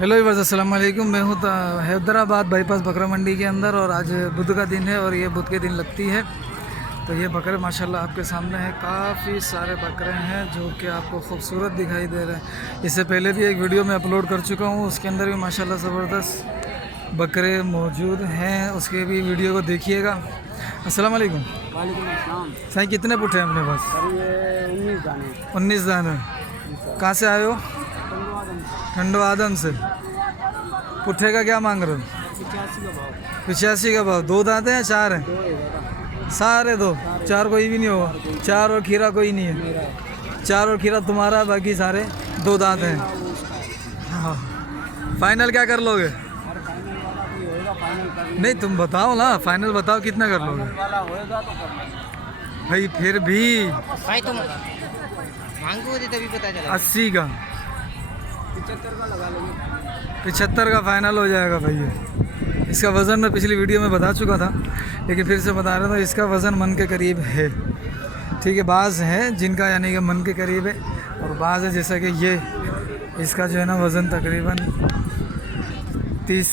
Hello viewers, अस्सलाम वालेकुम। मैं हूँ हैदराबाद बाईपास बकरा मंडी के अंदर और आज बुध का दिन है और ये बुध के दिन लगती है। तो ये बकरे माशाल्लाह आपके सामने हैं। काफ़ी सारे बकरे हैं जो कि आपको खूबसूरत दिखाई दे रहे हैं। इससे पहले भी एक वीडियो में अपलोड कर चुका हूँ, उसके अंदर भी माशाल्लाह ज़बरदस्त बकरे मौजूद हैं। उसके भी वीडियो को देखिएगा। अस्सलाम वालेकुम। वालेकुम अस्सलाम। साईं कितने पुट्ठे हैं अपने पास? सर ये 19 दाने। 19 दाने। कहाँ से आए हो? ठंडो आदम से। पुट्ठे का क्या मांग रहे हो? 85 का भाव। 85 का भाव। दो दांत हैं या चार हैं? दो है दादा। सारे दो। चार कोई भी नहीं होगा। चार और खीरा कोई नहीं है। मेरा है। चार और खीरा तुम्हारा है, बाकी सारे दो दांत हैं। वो उसका है। हाँ, फाइनल क्या कर लोगे? अरे फाइनल वाला भी होएगा, फाइनल कर लेंगे। नहीं तुम बताओ ना, फाइनल बताओ कितना कर लोगे फाइनल वाला होएगा तो कर लेंगे। भाई? फिर भी भाई तुम मांगो दे तभी पता चला। 80 का 75 का लगा लेंगे। 75 का फाइनल हो जाएगा भैया। इसका वज़न मैं पिछली वीडियो में बता चुका था, लेकिन फिर से बता रहा था। इसका वज़न मन के करीब है, ठीक है। बाज़ है जिनका यानी कि मन के करीब है, और बाज़ है जैसा कि ये, इसका जो है ना वज़न तकरीबन 30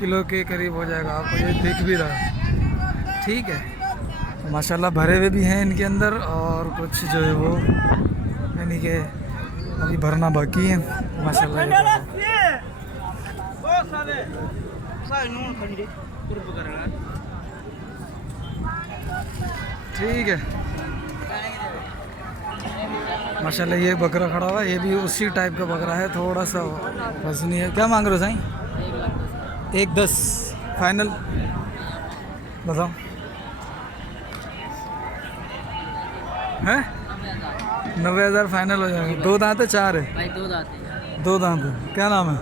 किलो के करीब हो जाएगा। आपको ये दिख भी रहा है, ठीक है। तो माशाल्लाह भरे हुए भी हैं इनके अंदर, और कुछ जो है वो यानी कि अभी भरना बाकी है माशाल्लाह। ये ठीक है माशाल्लाह। ये बकरा खड़ा हुआ है, ये भी उसी टाइप का बकरा है, थोड़ा सा वजनी है। क्या मांग रहे हो साईं? 110 फाइनल बताओ हैं? 90,000 फाइनल हो जाएगा। दो दांत है चार है? भाई दो दांत है। दो दांत है। क्या नाम है?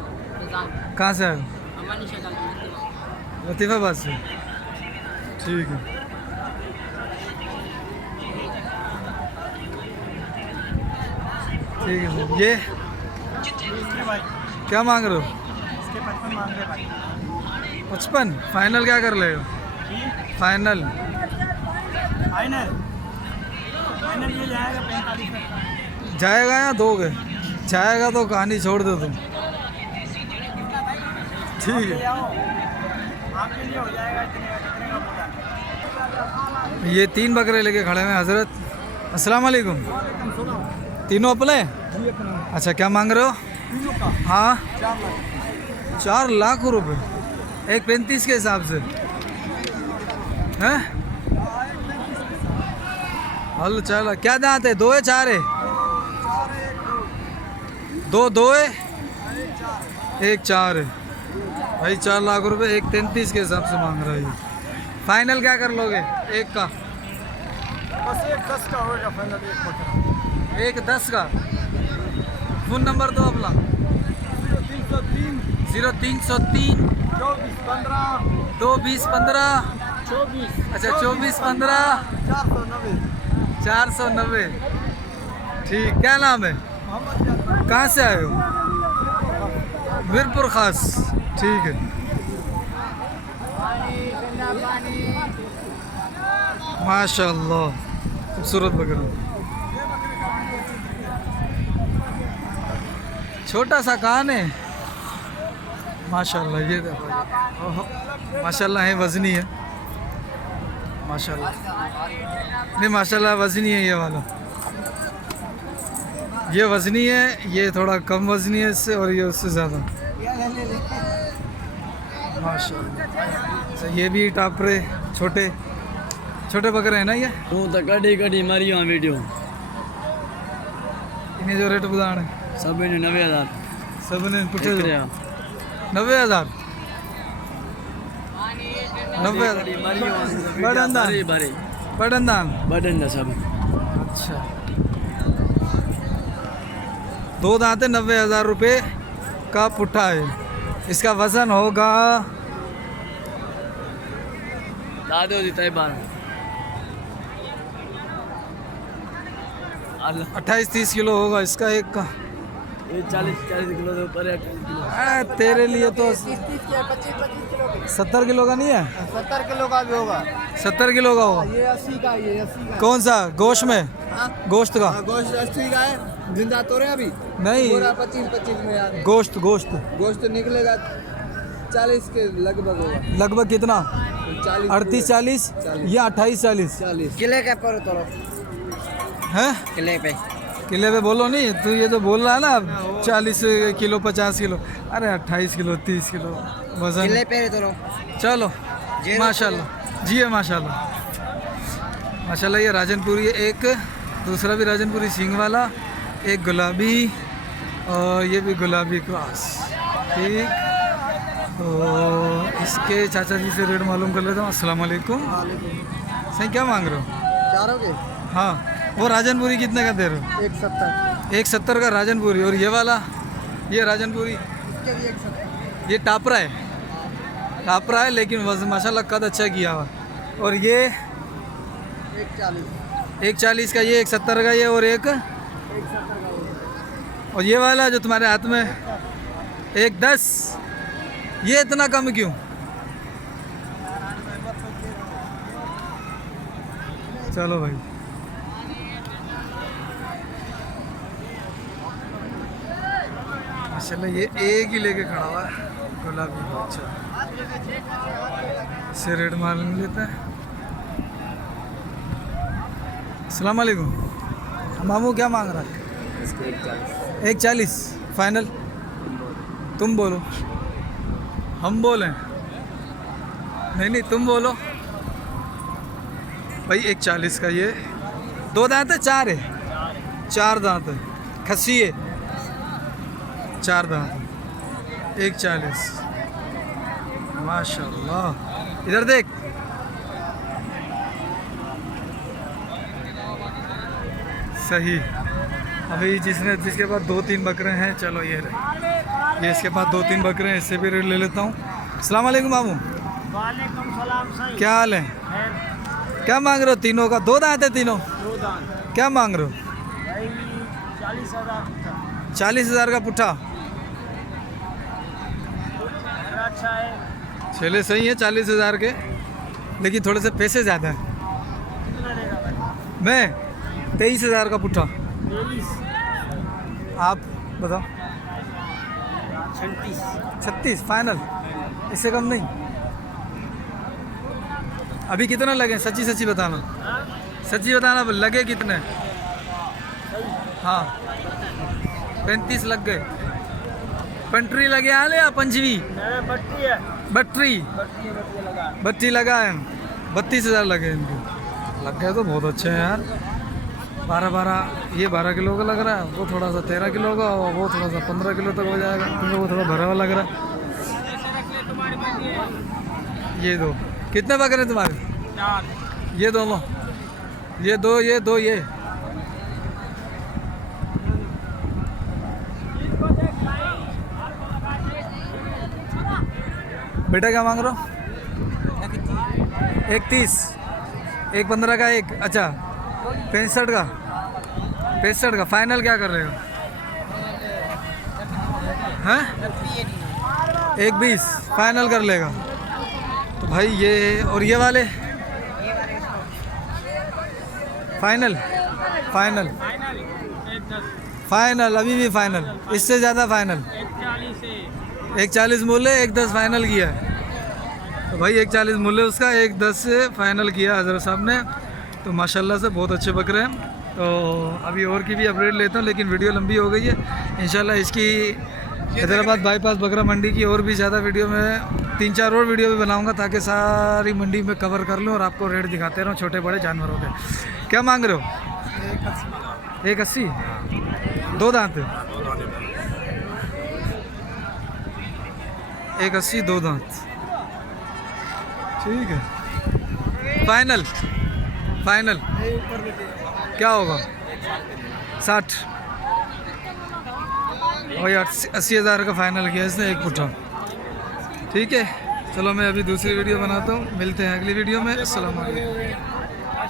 कहाँ से आए हो? लतीफ़ाबाद से। ठीक है, ठीक है सर। ये क्या मांग रहे हो? 55 फाइनल क्या कर ले हो? फाइनल फाइनल फाइनल ये जाएगा 45। जाएगा या दोगे? जाएगा तो कहानी छोड़ दो तुम, ठीक है। आपके लिए हो जाएगा इतने का बोला। ये 3 बकरे लेके खड़े हैं हजरत। अस्सलाम वालेकुम। तीनों अपने? अच्छा, क्या मांग रहे हो? हाँ 4 लाख रुपए। एक 35 के हिसाब से हैं? हल चल। क्या दांत है? 2 है 4 है? 2 है, एक 4 है। भाई 4 लाख रुपए एक 33 के हिसाब से मांग रहा है ये। फाइनल क्या कर लोगे एक का? बस 110 का होगा फाइनल। एक बकरा 110 का। फ़ोन नंबर दो अपना। 0303 0303 24 15 220 15। 24। अच्छा 24 15 490। 490। ठीक। क्या नाम है? मोहम्मद कहाँ से आए हो? मीरपुर खास। ठीक है माशाल्लाह, खूबसूरत बकरा। छोटा सा कान है माशाल्लाह। ये देखो, ओहो, माशाल्लाह है, वजनी है माशाल्लाह। नहीं माशाल्लाह वजनी है ये वाला। ये वजनी है, ये थोड़ा कम वजनी है इससे, और ये उससे ज़्यादा माशाल्लाह। अच्छा, ये भी टापरे छोटे छोटे बकरे हैं ना ये? तू तो कड़ी कड़ी मारी वहाँ वीडियो। इन्हें जो रेट बुधाण है सब ने 90,000। सब ने पूछे 90,000। 90,000 बड़ंदान बड़ंदा सब। अच्छा, 2 दांत है, 90,000 रुपये का पुट्ठा है। इसका वजन होगा दादो जी तय बार 28-30 किलो होगा इसका एक का। ये 40 किलो से ऊपर है। 28 किलो। तेरे लिए तो 30 के 25 किलो के। 70 किलो का नहीं है? 70 किलो का भी होगा। 70 किलो का होगा। ये 80 का, ये 80 का। कौन सा गोश्त में? हाँ? गोश्त का गोश्त 80 का है। जिंदा तो रहे अभी। नहीं, पूरा 25-25 में यार। गोश्त गोश्त गोश्त निकलेगा 40 के लगभग होगा। लगभग कितना? 40 38-40 या 28-40 40 किले के पर तोड़ो है? किले पे। किले पे बोलो नहीं, तू ये जो बोल रहा है ना 40 किलो 50 किलो, अरे 28 किलो 30 किलो वजन। किले पे तोड़ो। चलो माशाल्लाह, जी है माशाल्लाह माशाल्लाह। ये राजनपुरी है, एक दूसरा भी राजनपुरी सींग वाला, एक गुलाबी और ये भी गुलाबी क्रॉस। ठीक, तो इसके चाचा जी से रेट मालूम कर लेता हूँ। अस्सलाम वालेकुम। सही, क्या मांग रहे हो? चारों के हाँ, वो राजनपुरी कितने का दे रहे हो? 170। 170 का राजनपुरी। और ये वाला, ये राजनपुरी, इसके भी 170। ये टापरा है, टापरा है लेकिन वजन माशाल्लाह कद अच्छा किया हुआ। और ये 140। 140 का, ये 170 का, ये और एक 170 का वो। और ये वाला जो तुम्हारे हाथ में 110, ये इतना कम क्यों? चलो भाई, माशाल्लाह ये एक ही लेके खड़ा हुआ है गुलाबी। अच्छा, इससे रेट मालूम लेता है। अस्सलाम वालेकुम। मामू क्या मांग रहा है? 140 फाइनल। तुम बोलो, हम बोलें? नहीं नहीं, तुम बोलो भाई। 140 का ये, 2 दांत है, 4 है? 4 दांत है, खस्सी है, 4 दांत, 140 माशाल्लाह। इधर देख, सही। अभी जिसके पास 2-3 बकरे हैं, चलो ये रहे, ये इसके पास 2-3 बकरे हैं, इससे भी रेट ले लेता हूँ। अस्सलाम वालेकुम मामू। वालेकुम सलाम सही। क्या हाल है? क्या मांग रहे हो तीनों का? 2 दांत है तीनों? 2 दांत क्या मांग रहे हो? भाई 40,000 40,000 का पुट्ठा। अच्छा है। चले सही है 40,000 के, लेकिन थोड़े से पैसे ज़्यादा हैं। कितना देगा भाई? मैं 23,000 का पुट्ठा। 23। आप बताओ। 36 फाइनल, इससे कम नहीं। अभी कितना लगे? सच्ची सच्ची बताना, सच्ची बताना, लगे कितने? हाँ 35 लग गए। पंटरी लगे आले या पंचवी? बट्टी है। बट्टी लगा। बट्टी लगा है। 32,000 लगे इनके। लग गए तो बहुत अच्छे हैं यार। 12 ये 12 किलो का लग रहा है, वो थोड़ा सा 13 किलो का, और वो थोड़ा सा 15 किलो तक हो जाएगा, क्योंकि वो थोड़ा भरा हुआ लग रहा है। ये दो कितने बकरे तुम्हारे? 4। ये दोनों, ये दो, ये दो, ये बेटा क्या मांग रहे हो? 31, 115 का एक। अच्छा 65 का फाइनल क्या कर रहे हो? हैं? 120 फाइनल कर लेगा तो भाई ये। और ये वाले फाइनल फाइनल फाइनल, अभी भी फाइनल, इससे ज़्यादा फाइनल। 140 मूल्य, 110 फाइनल किया है। तो भाई 140 मूल्य उसका, 110 से फाइनल किया हज़रत साहब ने। तो माशाल्लाह से बहुत अच्छे बकरे हैं। तो अभी और की भी अपडेट लेता हूँ, लेकिन वीडियो लंबी हो गई है। इंशाल्लाह इसकी हैदराबाद बाईपास बकरा मंडी की और भी ज़्यादा वीडियो में 3-4 और वीडियो भी बनाऊँगा, ताकि सारी मंडी में कवर कर लूँ और आपको रेट दिखाते रहूँ छोटे बड़े जानवरों के। क्या मांग रहे हो? 180, 2 दांत, 180, 2 दांत। ठीक है, फाइनल फाइनल क्या होगा? 60 और 80,000 का फाइनल किया इसने एक पुट्ठा। ठीक है, चलो मैं अभी दूसरी वीडियो बनाता हूँ, मिलते हैं अगली वीडियो में। अस्सलाम वालेकुम।